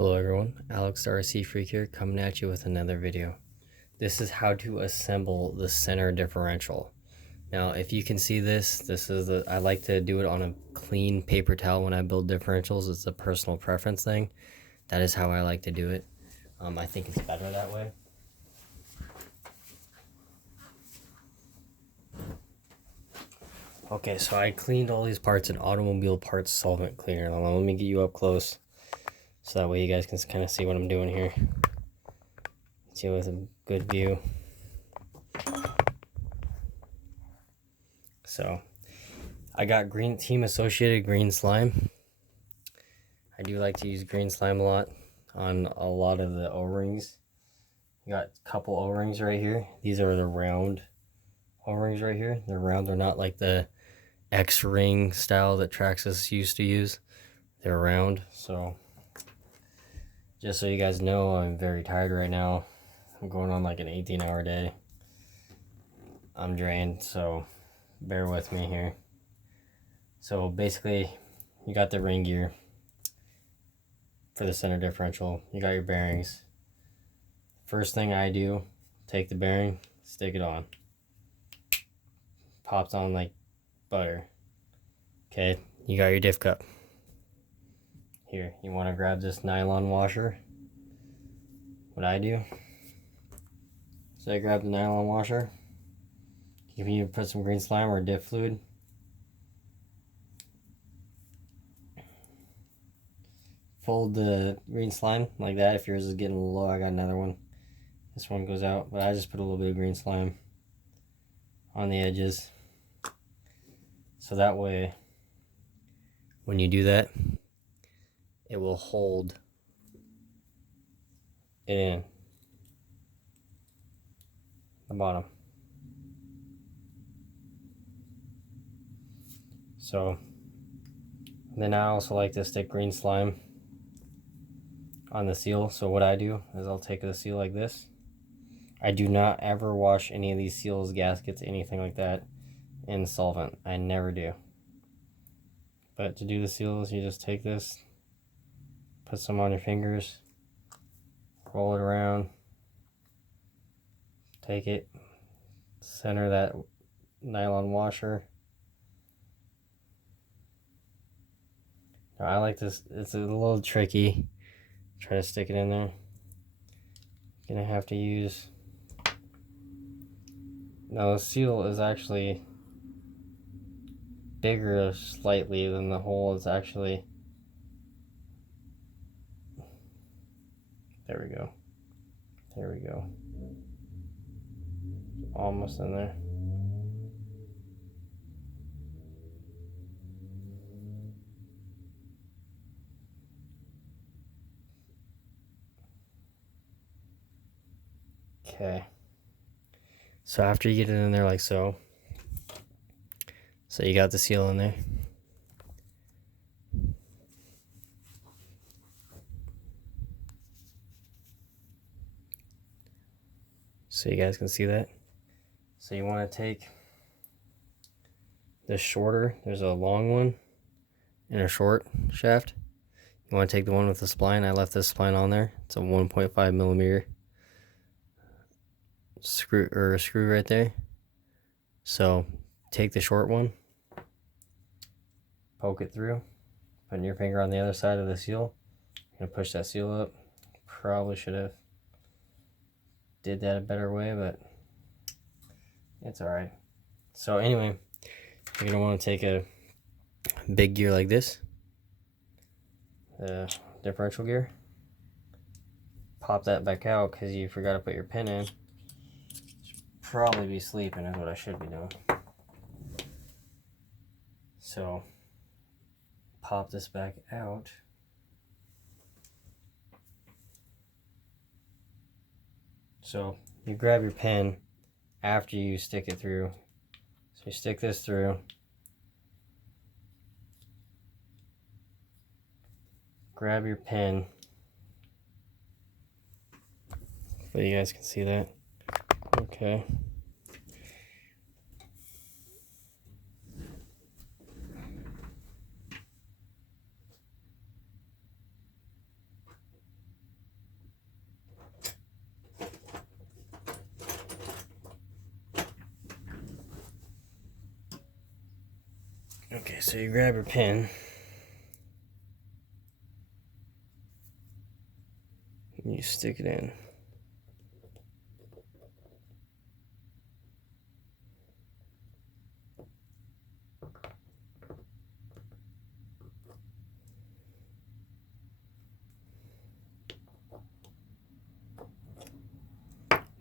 Hello everyone, Alex the RC Freak here, coming at you with another video. This is how to assemble the center differential. Now if you can see this is I like to do it on a clean paper towel when I build differentials. It's a personal preference thing. That is how I like to do it. I think it's better that way. Okay, so I cleaned all these parts in automobile parts solvent cleaner. Now, let me get you up close so that way you guys can kind of see what I'm doing here. See with a good view. So I got green team associated green slime. I do like to use green slime a lot on a lot of the O-rings. You got a couple O-rings right here. These are the round O-rings right here. They're round. They're not like the X-ring style that Traxxas used to use. They're round. So just so you guys know, I'm very tired right now. I'm going on like an 18-hour day. I'm drained, so bear with me here. So basically, you got the ring gear for the center differential. You got your bearings. First thing I do, take the bearing, stick it on. Pops on like butter. Okay, you got your diff cup. Here, you want to grab this nylon washer. What I do, so I grab the nylon washer. You can either put some green slime or diff fluid. Fold the green slime like that. If yours is getting a little low, I got another one. This one goes out, but I just put a little bit of green slime on the edges. So that way, when you do that, it will hold it in the bottom. So then I also like to stick green slime on the seal. So what I do is I'll take the seal like this. I do not ever wash any of these seals, gaskets, anything like that in solvent. I never do. But to do the seals, you just take this, put some on your fingers, roll it around, take it, center that nylon washer. Now, I like this, it's a little tricky. Try to stick it in there. You're gonna have to use, now the seal is actually bigger slightly than the hole is actually. There we go. There we go. Almost in there. Okay. So after you get it in there like so, you got the seal in there. So you guys can see that. So you want to take the shorter, there's a long one and a short shaft. You want to take the one with the spline. I left this spline on there. It's a 1.5 millimeter screw right there. So take the short one, poke it through, putting your finger on the other side of the seal. You're gonna push that seal up. Probably should have did that a better way, but it's alright. So anyway, you're gonna want to take a big gear like this, the differential gear, pop that back out because you forgot to put your pin in. Probably be sleeping is what I should be doing. So pop this back out. So you grab your pin after you stick it through. So you stick this through. Grab your pin. So you guys can see that. Okay. Okay, so you grab your pin. And you stick it in.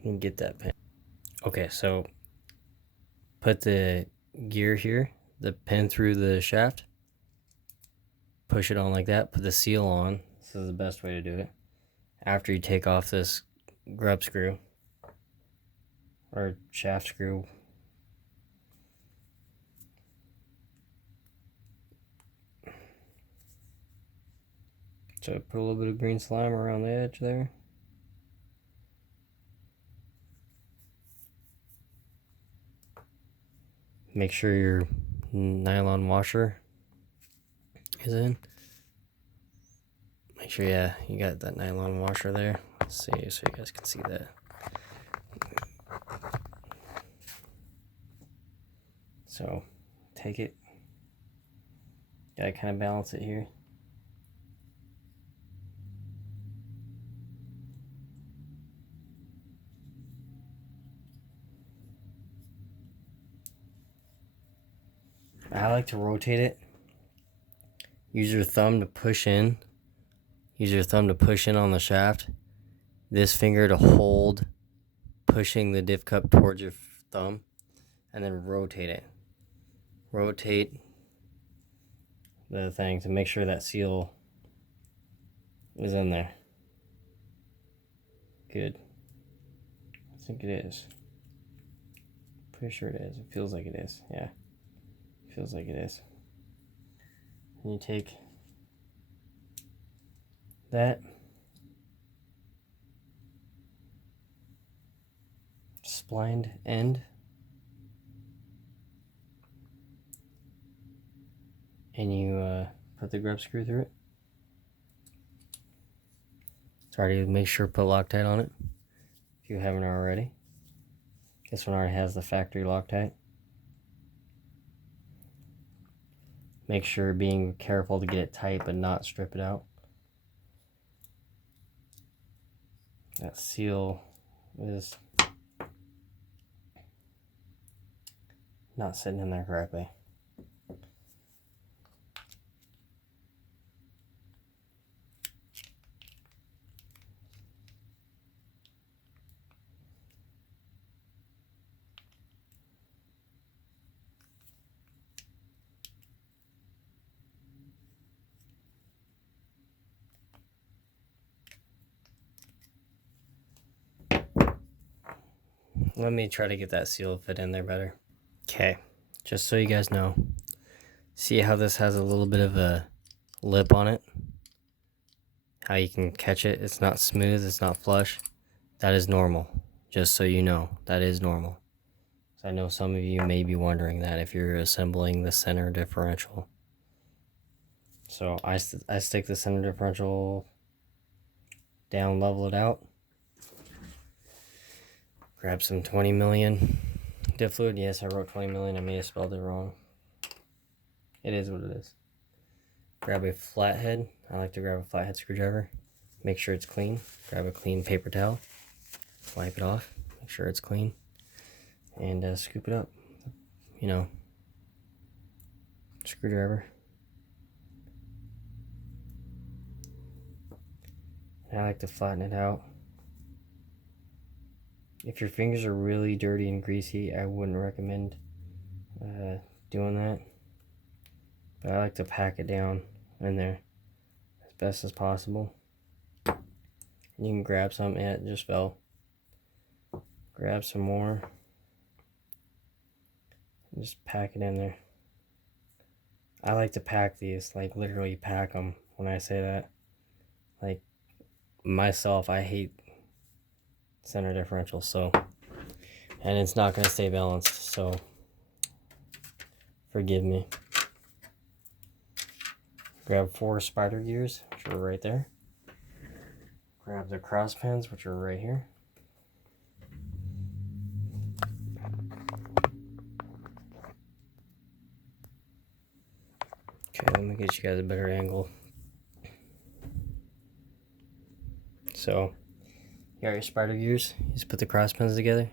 And get that pin. Okay, so put the gear here, the pin through the shaft. Push it on like that. Put the seal on. This is the best way to do it. After you take off this grub screw or shaft screw. So put a little bit of green slime around the edge there. Make sure your nylon washer is in. Make sure, yeah, you got that nylon washer there. Let's see, so you guys can see that. So, take it. Gotta kind of balance it here. I like to rotate it. Use your thumb to push in. Use your thumb to push in on the shaft. This finger to hold, pushing the diff cup towards your thumb, and then rotate it. Rotate the thing to make sure that seal is in there. Good. I think it is. Pretty sure it is. It feels like it is. Yeah. Feels like it is. And you take that, splined end, and you put the grub screw through it. Sorry, make sure to put Loctite on it if you haven't already. This one already has the factory Loctite. Make sure being careful to get it tight but not strip it out. That seal is not sitting in there correctly. Let me try to get that seal fit in there better. Okay, just so you guys know, see how this has a little bit of a lip on it? How you can catch it? It's not smooth, it's not flush. That is normal, just so you know, that is normal. So I know some of you may be wondering that if you're assembling the center differential. So I stick the center differential down, level it out. Grab some 20 million diff fluid. Yes, I wrote 20 million. I may have spelled it wrong. It is what it is. Grab a flathead. I like to grab a flathead screwdriver. Make sure it's clean. Grab a clean paper towel. Wipe it off. Make sure it's clean. And scoop it up. You know, screwdriver. I like to flatten it out. If your fingers are really dirty and greasy, I wouldn't recommend doing that. But I like to pack it down in there as best as possible. You can grab some. Yeah, it just fell. Grab some more. And just pack it in there. I like to pack these, like literally pack them when I say that. Like myself, I hate center differential, so, and it's not going to stay balanced, so forgive me. Grab 4 spider gears, which are right there. Grab the cross pins, which are right here. get you guys a better angle. So you got your spider gears. You just put the cross pins together.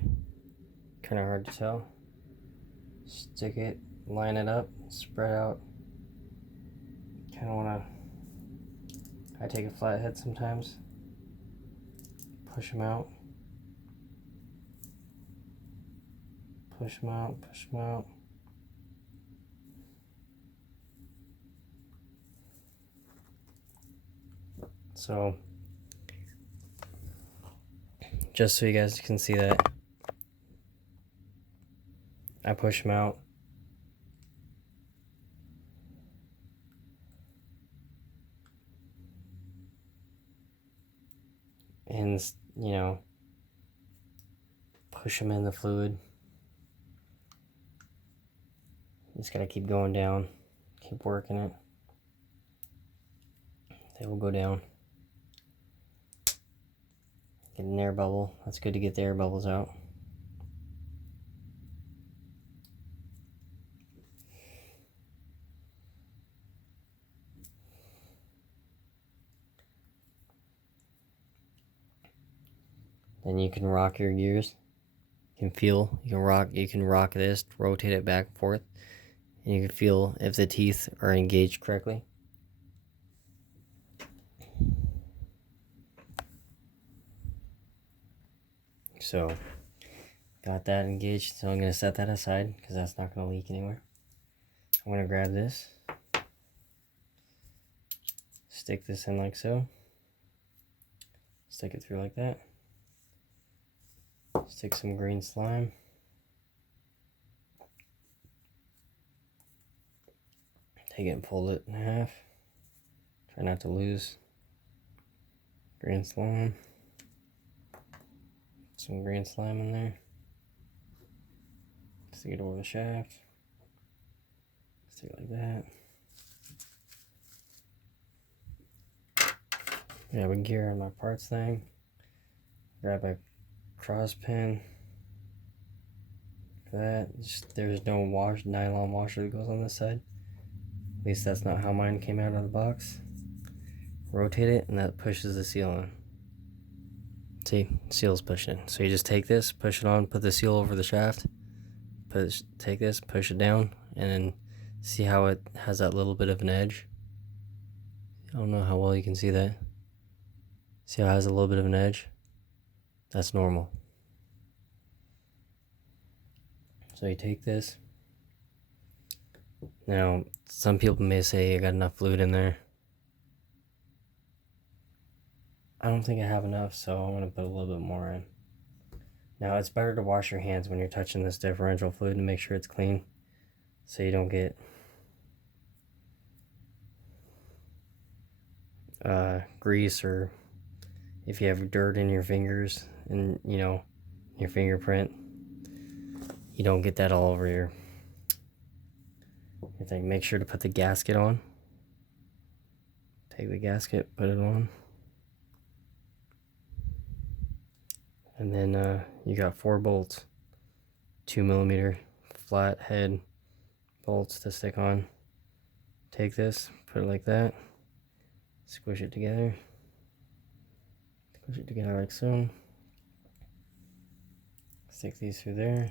Kind of hard to tell. Stick it, line it up, spread out. Kind of want to. I take a flathead sometimes. Push them out. Push them out. Push them out. So, just so you guys can see that, I push them out. And, you know, push them in the fluid. You just gotta keep going down, keep working it. They will go down. Get an air bubble. That's good to get the air bubbles out. Then you can rock your gears. You can feel, you can rock this, rotate it back and forth, and you can feel if the teeth are engaged correctly. So, got that engaged, so I'm going to set that aside because that's not going to leak anywhere. I'm going to grab this, stick this in like so, stick it through like that, stick some green slime, take it and fold it in half, try not to lose green slime. Some green slime in there. Stick it over the shaft. Stick it like that. Grab a gear on my parts thing. Grab a cross pin. For that, there's no nylon washer that goes on this side. At least that's not how mine came out of the box. Rotate it, and that pushes the seal on. See, seal's pushing in. So you just take this, push it on, put the seal over the shaft, take this, push it down, and then see how it has that little bit of an edge. I don't know how well you can see that. See how it has a little bit of an edge? That's normal. So you take this. Now, some people may say I got enough fluid in there. I don't think I have enough, so I'm going to put a little bit more in. Now, it's better to wash your hands when you're touching this differential fluid to make sure it's clean, so you don't get grease, or if you have dirt in your fingers and, you know, your fingerprint, you don't get that all over your thing. Make sure to put the gasket on. Take the gasket, put it on. And then you got 4 bolts, 2mm flat head bolts to stick on. Take this, put it like that, squish it together like so. Stick these through there,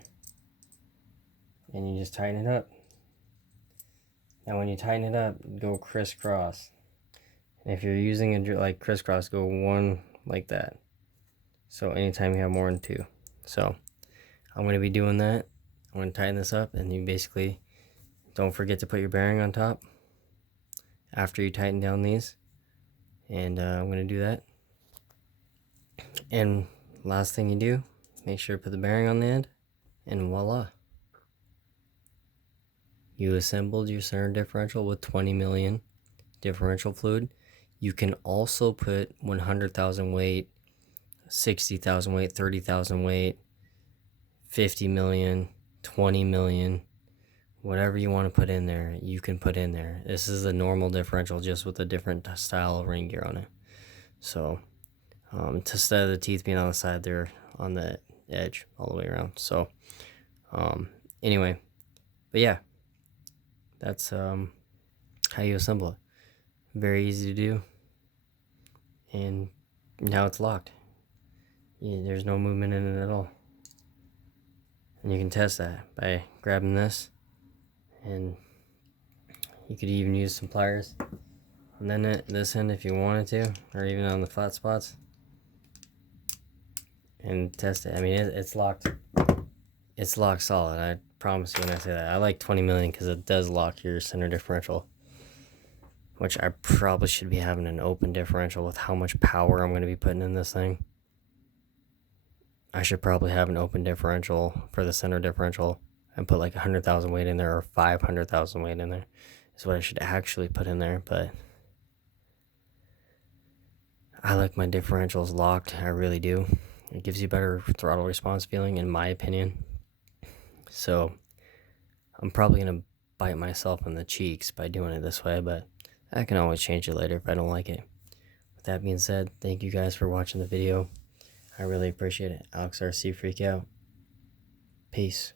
and you just tighten it up. Now when you tighten it up, go crisscross. And if you're using it like crisscross, go one like that. So anytime you have more than 2. So I'm going to be doing that. I'm going to tighten this up, and you basically don't forget to put your bearing on top after you tighten down these. And I'm going to do that. And last thing you do, make sure to put the bearing on the end, and voila. You assembled your center differential with 20 million differential fluid. You can also put 100,000 weight, 60,000 weight, 30,000 weight, 50 million, 20 million, whatever you want to put in there, you can put in there. This is a normal differential, just with a different style of ring gear on it. So instead of the teeth being on the side, they're on the edge all the way around. So anyway, but yeah, that's how you assemble it. Very easy to do. And now it's locked. Yeah, there's no movement in it at all. And you can test that by grabbing this, and you could even use some pliers and then this end if you wanted to, or even on the flat spots, and test it. I mean, it's locked. It's locked solid. I promise you when I say that. I like 20 million because it does lock your center differential, which I probably should be having an open differential with how much power I'm going to be putting in this thing. I should probably have an open differential for the center differential and put like 100,000 weight in there, or 500,000 weight in there is what I should actually put in there. But I like my differentials locked. I really do. It gives you better throttle response feeling, in my opinion. So I'm probably going to bite myself in the cheeks by doing it this way, but I can always change it later if I don't like it. With that being said, thank you guys for watching the video. I really appreciate it. Alex RC Freak out. Peace.